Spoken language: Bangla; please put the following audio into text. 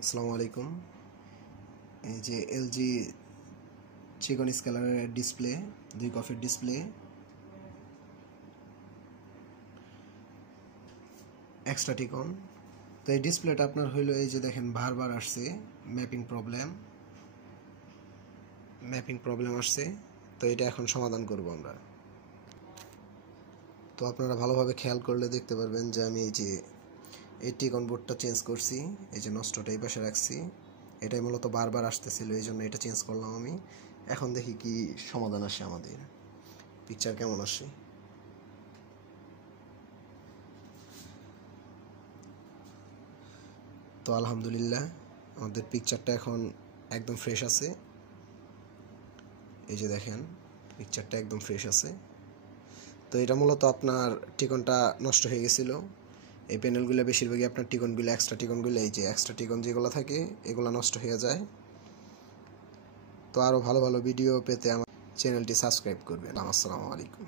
আসসালামু আলাইকুম। এই যে এলজি চিকন স্কেলারের ডিসপ্লে, 2 কফির ডিসপ্লে, এক্সট্রা টিকন। তো এই ডিসপ্লেটা আপনার হইলো এই যে দেখেন বারবার আসছে ম্যাপিং প্রবলেম আসছে। তো এটা এখন সমাধান করব আমরা। তো আপনারা ভালোভাবে খেয়াল করলে দেখতে পারবেন যে আমি এই যে এই টিকন বোর্ডটা চেঞ্জ করছি, এই যে নষ্টটা এই পাশে রাখছি। এটাই মূলত বারবার আসতেছিল, এই জন্য এটা চেঞ্জ করলাম আমি। এখন দেখি কি সমাধান আসে, আমাদের পিকচার কেমন আসে। তো আলহামদুলিল্লাহ আমাদের পিকচারটা এখন একদম ফ্রেশ আছে। এই যে দেখেন পিকচারটা একদম ফ্রেশ আছে। তো এটা মূলত আপনার টিকনটা নষ্ট হয়ে গেছিলো। এই প্যানেলগুলো বেশিরভাগই আপনার টিকনগুলো, এক্সট্রা টিকনগুলো, এই যে এক্সট্রা টিকন যেগুলো থাকে এগুলো নষ্ট হয়ে যায়। তো আরও ভালো ভালো ভিডিও পেতে আমার চ্যানেলটি সাবস্ক্রাইব করবেন। আসসালামু আলাইকুম।